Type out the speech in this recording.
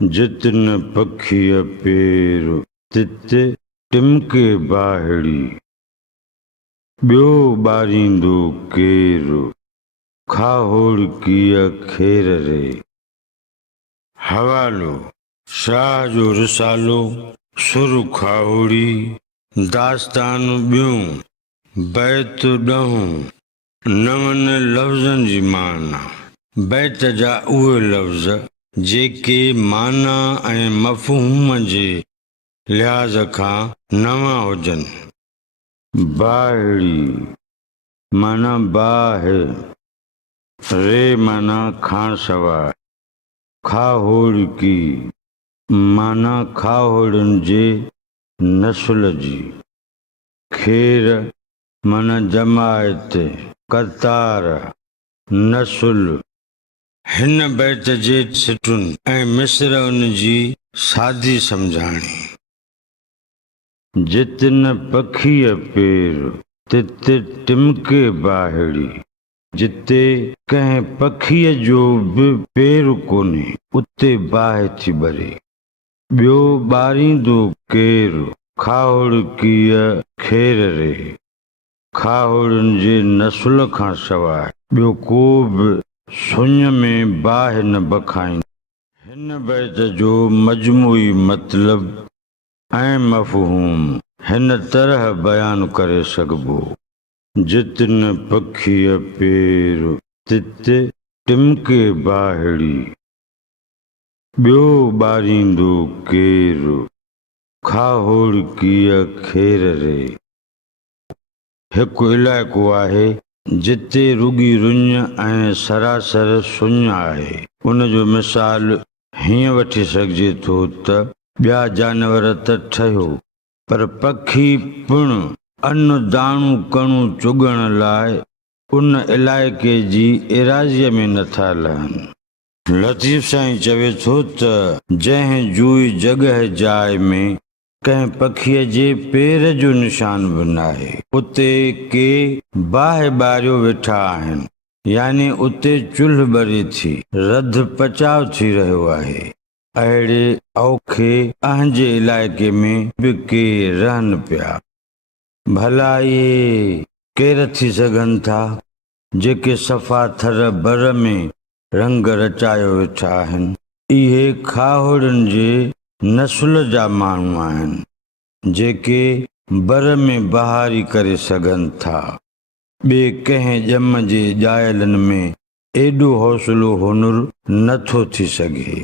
जितन पखीअ पेर तित टिमके बाहिड़ी ॿियो ॿारींदो केरु खाहोड़कीअ खेर रे। हवालो शाह जो रिसालो सुर खाहोड़ी दास्तान ॿियूं बैत ॾहूं नवनि लफ़्ज़नि जी माना बैत जा उहे लफ़्ज़ जेके माना ऐं मफ़हूम जे लिहाज़ खां नवां हुजनि। बाहिड़ी माना बाहि रे माना खां सवाइ खाहोड़की माना खाहोड़नि जे नस्ल जी खेर माना जमायत कतार नस्ल। हिन बैत जे सिटुनि ऐं मिसरनि जी सादी सम्झाणी। जितन पखीअ पेर तित टिमके बाहिड़ी जिते कंहिं पखीअ जो बि पेर कोन्हे उते बाहि थी ॿरे। ॿियो ॿारींदो केरु खाहोड़कीअ खेर रे। खाहोड़नि जे नस्ल खां सवाइ ॿियो को बि सुञ में बाहि न बखाईंदो। हिन बैत जो मजमूई मतिलब ऐं मफ़हूम हिन तरह बयानु करे सघिबो। जितन पखीअ पेर तित टिमके बाहिड़ी ॿियो ॿारींदो केरु खाहोड़कीअ खेर रे। हिकु इलाइक़ो आहे जिते रुॻी रुञ ऐं सरासर सुञ आहे। उन जो मिसाल हीअं वठी सघिजे थो त ॿिया जानवर त ठहियो पर पखी पिणु अन्न दाणू कणू चुगण लाइ उन इलाइक़े जी एराज़ीअ में नथा लहनि। लतीफ़ साईं चवे थो त जंहिं जुई जॻह जाइ में कंहिं पखीअ जे पेर जो निशान बि नाहे उते के बाहि ॿारियो वेठा आहिनि यानी उते चुल्ह ॿरे थी रध पचाव थी रहियो आहे। अहिड़े औखे अहिंजे इलाइक़े में बि के रहनि पिया। भला इहे केर थी सघनि था जेके सफ़ा थर बर में रंग रचायो वेठा आहिनि। इहे खाहोड़नि जे नस्ल जा माण्हू आहिनि जेके बर में बहारी करे सघनि था। ॿिए कंहिं ॼम जे ॼायलनि में एॾो हौसलो हुनुर नथो थी सघे।